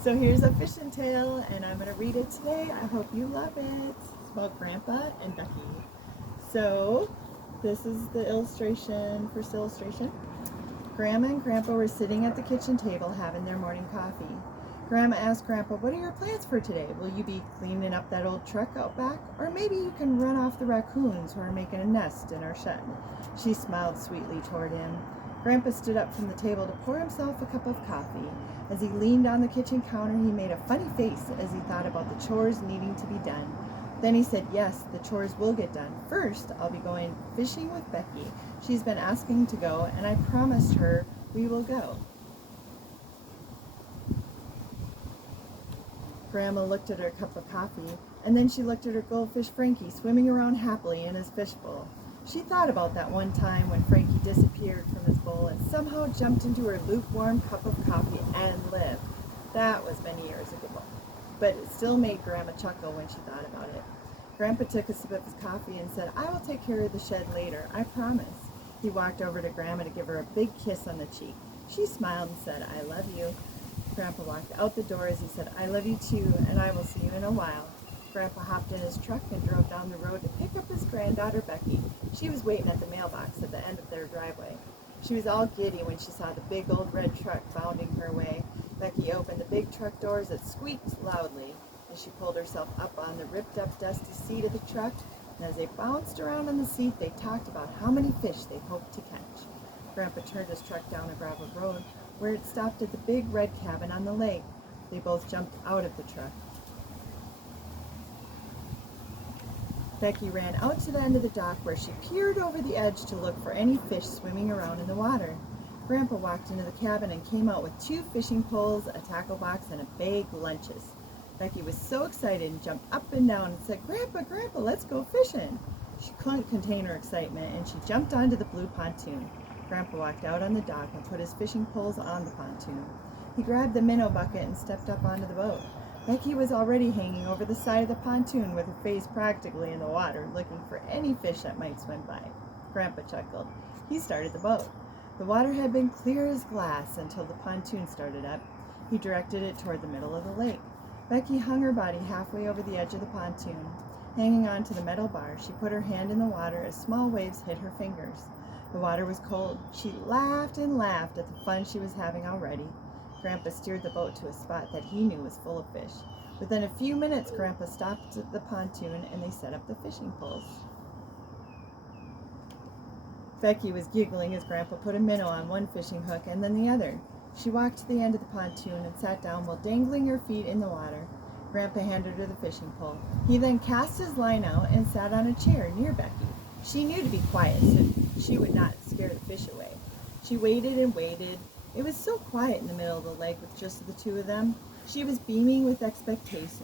So here's A Fishin Tail, and I'm going to read it today. I hope you love it. It's about Grandpa and Becky. So this is the illustration, first illustration. Grandma and Grandpa were sitting at the kitchen table having their morning coffee. Grandma asked Grandpa, "What are your plans for today? Will you be cleaning up that old truck out back? Or maybe you can run off the raccoons who are making a nest in our shed." She smiled sweetly toward him. Grandpa stood up from the table to pour himself a cup of coffee. As he leaned on the kitchen counter, he made a funny face as he thought about the chores needing to be done. Then he said, "Yes, the chores will get done. First, I'll be going fishing with Becky. She's been asking to go, and I promised her we will go." Grandma looked at her cup of coffee, and then she looked at her goldfish Frankie swimming around happily in his fishbowl. She thought about that one time when Frankie disappeared from his bowl and somehow jumped into her lukewarm cup of coffee and lived. That was many years ago, but it still made Grandma chuckle when she thought about it. Grandpa took a sip of his coffee and said, "I will take care of the shed later, I promise." He walked over to Grandma to give her a big kiss on the cheek. She smiled and said, "I love you." Grandpa walked out the door as he said, "I love you too, and I will see you in a while." Grandpa hopped in his truck and drove down the road to pick up his granddaughter Becky. She was waiting at the mailbox at the end of their driveway. She was all giddy when she saw the big old red truck bounding her way. Becky opened the big truck doors that squeaked loudly as she pulled herself up on the ripped-up, dusty seat of the truck, and as they bounced around on the seat, they talked about how many fish they hoped to catch. Grandpa turned his truck down a gravel road where it stopped at the big red cabin on the lake. They both jumped out of the truck. Becky ran out to the end of the dock where she peered over the edge to look for any fish swimming around in the water. Grandpa walked into the cabin and came out with 2 fishing poles, a tackle box, and a bag of lunches. Becky was so excited and jumped up and down and said, "Grandpa, Grandpa, let's go fishing." She couldn't contain her excitement, and she jumped onto the blue pontoon. Grandpa walked out on the dock and put his fishing poles on the pontoon. He grabbed the minnow bucket and stepped up onto the boat. Becky was already hanging over the side of the pontoon with her face practically in the water, looking for any fish that might swim by. Grandpa chuckled. He started the boat. The water had been clear as glass until the pontoon started up. He directed it toward the middle of the lake. Becky hung her body halfway over the edge of the pontoon. Hanging on to the metal bar, she put her hand in the water as small waves hit her fingers. The water was cold. She laughed and laughed at the fun she was having already. Grandpa steered the boat to a spot that he knew was full of fish. Within a few minutes, Grandpa stopped at the pontoon and they set up the fishing poles. Becky was giggling as Grandpa put a minnow on one fishing hook and then the other. She walked to the end of the pontoon and sat down while dangling her feet in the water. Grandpa handed her the fishing pole. He then cast his line out and sat on a chair near Becky. She knew to be quiet so she would not scare the fish away. She waited and waited. It was so quiet in the middle of the lake with just the 2 of them. She was beaming with expectations.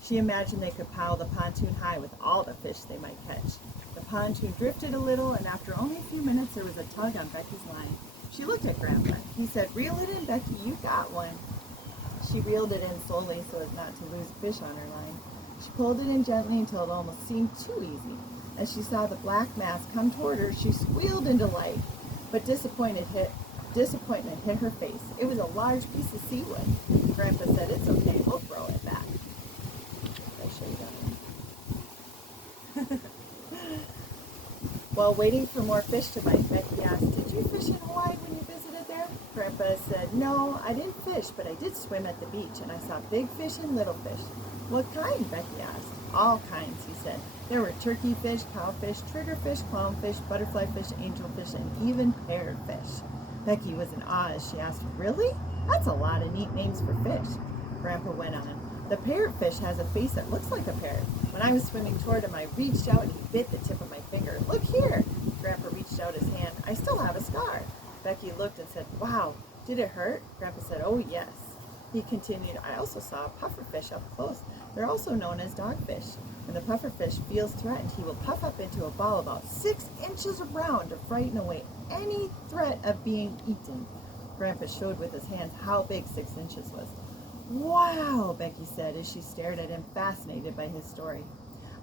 She imagined they could pile the pontoon high with all the fish they might catch. The pontoon drifted a little, and after only a few minutes, there was a tug on Becky's line. She looked at Grandpa. He said, "Reel it in, Becky, you got one." She reeled it in slowly so as not to lose fish on her line. She pulled it in gently until it almost seemed too easy. As she saw the black mass come toward her, she squealed in delight. But disappointment hit her face. It was a large piece of seaweed. Grandpa said, "It's okay, we'll throw it back." I'll show you that one. While waiting for more fish to bite, Becky asked, "Did you fish in Hawaii when you visited there?" Grandpa said, "No, I didn't fish, but I did swim at the beach, and I saw big fish and little fish." "What kind?" Becky asked. "All kinds," he said. "There were turkey fish, cowfish, triggerfish, clownfish, butterfly fish, angelfish, and even parrotfish." Becky was in awe as she asked, "Really? That's a lot of neat names for fish." Grandpa went on, "The parrotfish has a face that looks like a parrot. When I was swimming toward him, I reached out and he bit the tip of my finger. Look here." Grandpa reached out his hand. "I still have a scar." Becky looked and said, "Wow, did it hurt?" Grandpa said, "Oh, yes." He continued, "I also saw a pufferfish up close. They're also known as dogfish. When the pufferfish feels threatened, he will puff up into a ball about 6 inches around to frighten away any threat of being eaten." Grandpa showed with his hands how big 6 inches was. "Wow," Becky said as she stared at him, fascinated by his story.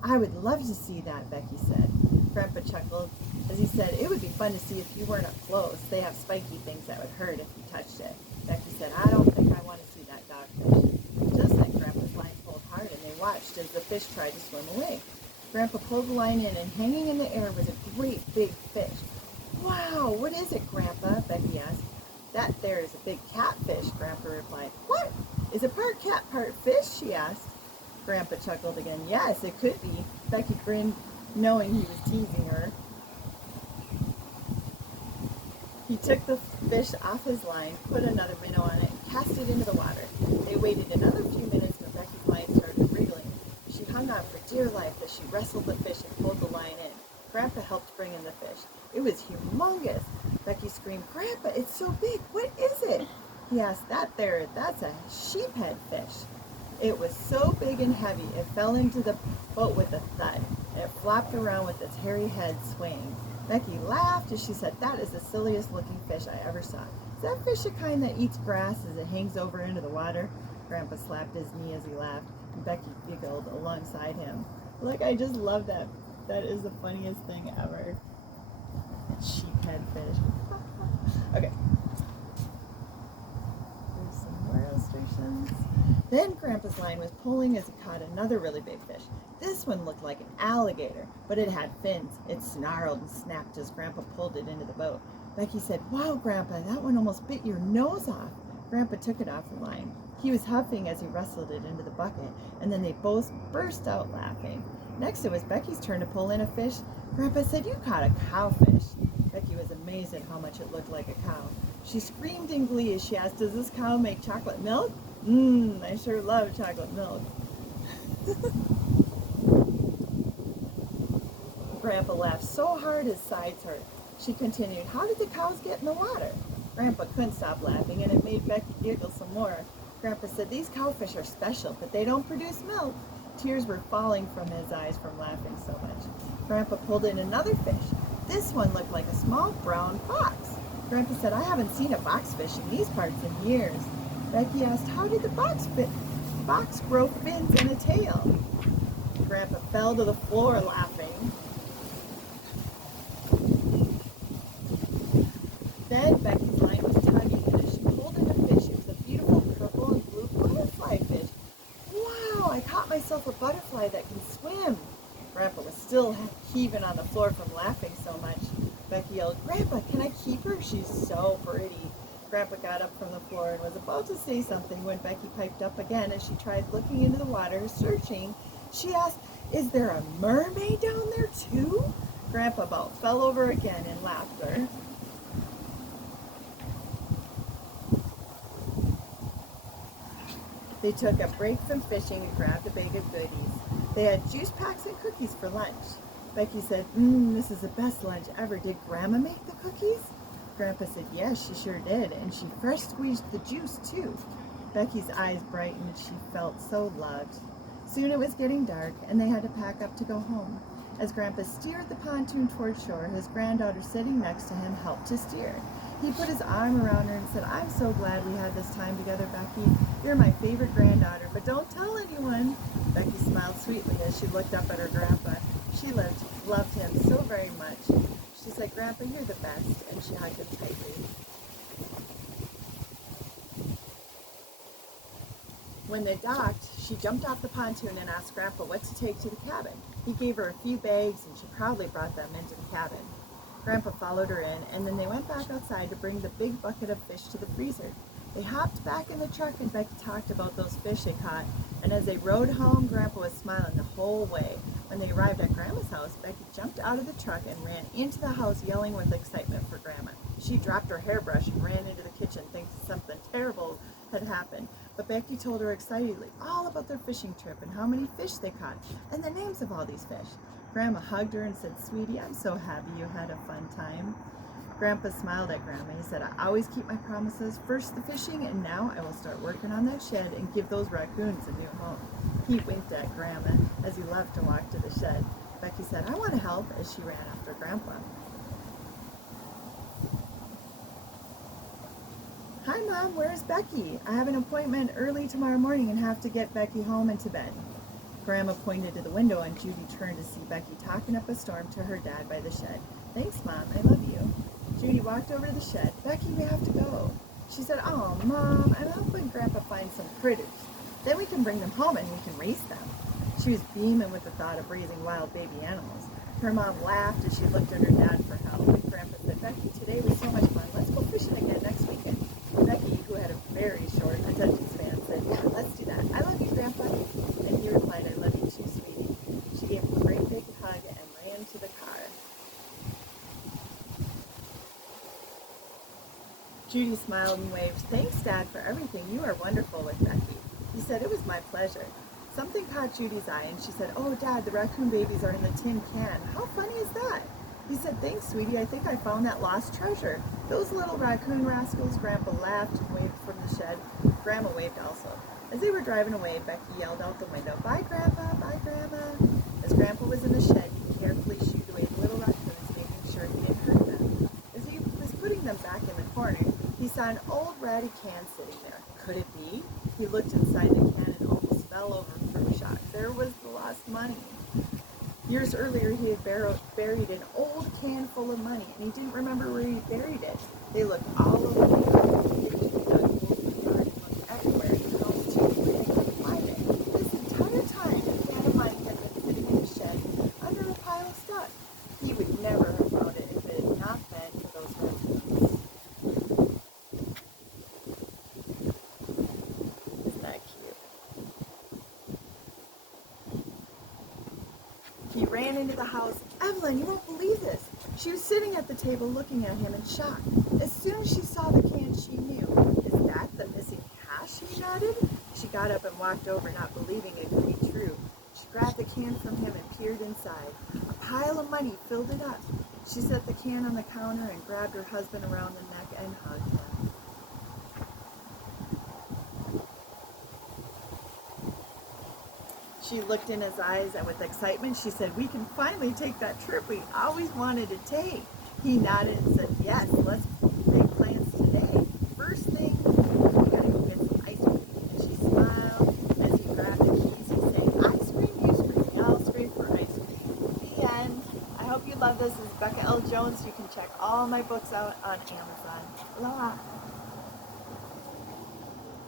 "I would love to see that," Becky said. Grandpa chuckled as he said, "It would be fun to see if you weren't up close. They have spiky things that would hurt if you touched it." Becky said, "I don't think I want fish tried to swim away. Grandpa pulled the line in, and hanging in the air was a great big fish. Wow, what is it, Grandpa? Becky asked. That there is a big catfish, Grandpa replied. What? Is it part cat, part fish? She asked. Grandpa chuckled again. Yes, it could be. Becky grinned, knowing he was teasing her. He took the fish off his line, put another minnow on it, and cast it into the water. They waited another few minutes when Becky's line started wriggling. She hung on for dear life as she wrestled the fish and pulled the line in. Grandpa helped bring in the fish. It was humongous. Becky screamed, Grandpa, it's so big. What is it? He asked, that's a sheephead fish. It was so big and heavy, it fell into the boat with a thud. It flopped around with its hairy head swaying. Becky laughed as she said, that is the silliest looking fish I ever saw. Is that fish the kind that eats grass as it hangs over into the water? Grandpa slapped his knee as he laughed, and Becky giggled alongside him. Look, I just love that. That is the funniest thing ever. Sheephead fish. Okay. There's some more illustrations. Then Grandpa's line was pulling as he caught another really big fish. This one looked like an alligator, but it had fins. It snarled and snapped as Grandpa pulled it into the boat. Becky said, wow, Grandpa, that one almost bit your nose off. Grandpa took it off the line. He was huffing as he wrestled it into the bucket, and then they both burst out laughing. Next, it was Becky's turn to pull in a fish. Grandpa said, you caught a cowfish. Becky was amazed at how much it looked like a cow. She screamed in glee as she asked, does this cow make chocolate milk? I sure love chocolate milk. Grandpa laughed so hard his sides hurt. She continued, how did the cows get in the water? Grandpa couldn't stop laughing, and it made Becky giggle some more. Grandpa said, these cowfish are special, but they don't produce milk. Tears were falling from his eyes from laughing so much. Grandpa pulled in another fish. This one looked like a small brown fox. Grandpa said, I haven't seen a boxfish in these parts in years. Becky asked, how did the fox grow fins and a tail? Grandpa fell to the floor laughing. Then Becky's line was tugging, and as she pulled in the fish, it was a beautiful purple and blue butterfly fish. Wow, I caught myself a butterfly that can swim. Grandpa was still heaving on the floor from laughing so much. Becky yelled, Grandpa, can I keep her? She's so pretty. Grandpa got up from the floor and was about to say something when Becky piped up again as she tried looking into the water, searching. She asked, is there a mermaid down there too? Grandpa about fell over again in laughter. They took a break from fishing and grabbed a bag of goodies. They had juice packs and cookies for lunch. Becky said, this is the best lunch ever. Did Grandma make the cookies? Grandpa said, yes, she sure did, and she fresh squeezed the juice, too. Becky's eyes brightened. She felt so loved. Soon it was getting dark, and they had to pack up to go home. As Grandpa steered the pontoon toward shore, his granddaughter sitting next to him helped to steer. He put his arm around her and said, I'm so glad we had this time together, Becky. You're my favorite granddaughter, but don't tell anyone. Becky smiled sweetly as she looked up at her grandpa. She loved him so very much. She said, Grandpa, you're the best, and she hugged him tightly. When they docked, she jumped off the pontoon and asked Grandpa what to take to the cabin. He gave her a few bags, and she proudly brought them into the cabin. Grandpa followed her in, and then they went back outside to bring the big bucket of fish to the freezer. They hopped back in the truck, and Becky talked about those fish they caught, and as they rode home, Grandpa was smiling the whole way. When they arrived at Grandma's house, Becky jumped out of the truck and ran into the house yelling with excitement for Grandma. She dropped her hairbrush and ran into the kitchen thinking something terrible had happened. But Becky told her excitedly all about their fishing trip and how many fish they caught and the names of all these fish. Grandma hugged her and said, Sweetie, I'm so happy you had a fun time. Grandpa smiled at Grandma. He said, I always keep my promises. First the fishing, and now I will start working on that shed and give those raccoons a new home. He winked at Grandma as he left to walk to the shed. Becky said, I want to help, as she ran after Grandpa. Hi, Mom, where's Becky? I have an appointment early tomorrow morning and have to get Becky home and to bed. Grandma pointed to the window, and Judy turned to see Becky talking up a storm to her dad by the shed. Thanks, Mom, I love you. Judy walked over to the shed. Becky, we have to go. She said, oh, Mom, I'm helping Grandpa find some critters. Then we can bring them home and we can race them. She was beaming with the thought of raising wild baby animals. Her mom laughed as she looked at her dad for help. And Grandpa said, Becky, today was so much fun. Let's go fishing again next weekend. Becky, who had a very short attention span, said, yeah, let's do that. I love you, Grandpa. And he replied, I love you too, sweetie. She gave him a great big hug and ran to the car. Judy smiled and waved. Thanks, Dad, for everything. You are wonderful with Becky. He said, it was my pleasure. Something caught Judy's eye, and she said, oh, Dad, the raccoon babies are in the tin can. How funny is that? He said, thanks, sweetie. I think I found that lost treasure. Those little raccoon rascals. Grandpa laughed and waved from the shed. Grandma waved also. As they were driving away, Becky yelled out the window, bye, Grandpa, bye, Grandma. As Grandpa was in the shed, he carefully shooed away the little raccoons, making sure he didn't hurt them. As he was putting them back in the corner, he saw an old ratty can sitting there. Could it be? He looked inside the can and almost fell over from shock. There was the lost money. Years earlier, he had buried an old can full of money, and he didn't remember where he buried it. They looked all over the house. They even dug holes in the garden, looked everywhere in the house too, but they couldn't find it. This entire time, the can of money had been sitting in the shed under a pile of stuff. He would never have found it if it had not been for those raccoons. Isn't that cute? He ran into the house. Evelyn, you won't believe this. She was sitting at the table looking at him in shock. As soon as she saw the can, she knew. Is that the missing cash? She nodded. She got up and walked over, not believing it could be true. She grabbed the can from him and peered inside. A pile of money filled it up. She set the can on the counter and grabbed her husband around the neck and hugged him. She looked in his eyes, and with excitement, she said, we can finally take that trip we always wanted to take. He nodded and said, yes, let's make plans today. First thing, we gotta go get some ice cream. And she smiled as he grabbed the keys. He said, ice cream, you scream, I'll scream for ice cream. The end. I hope you love this. This is Becka L Jones. You can check all my books out on Amazon. Aloha.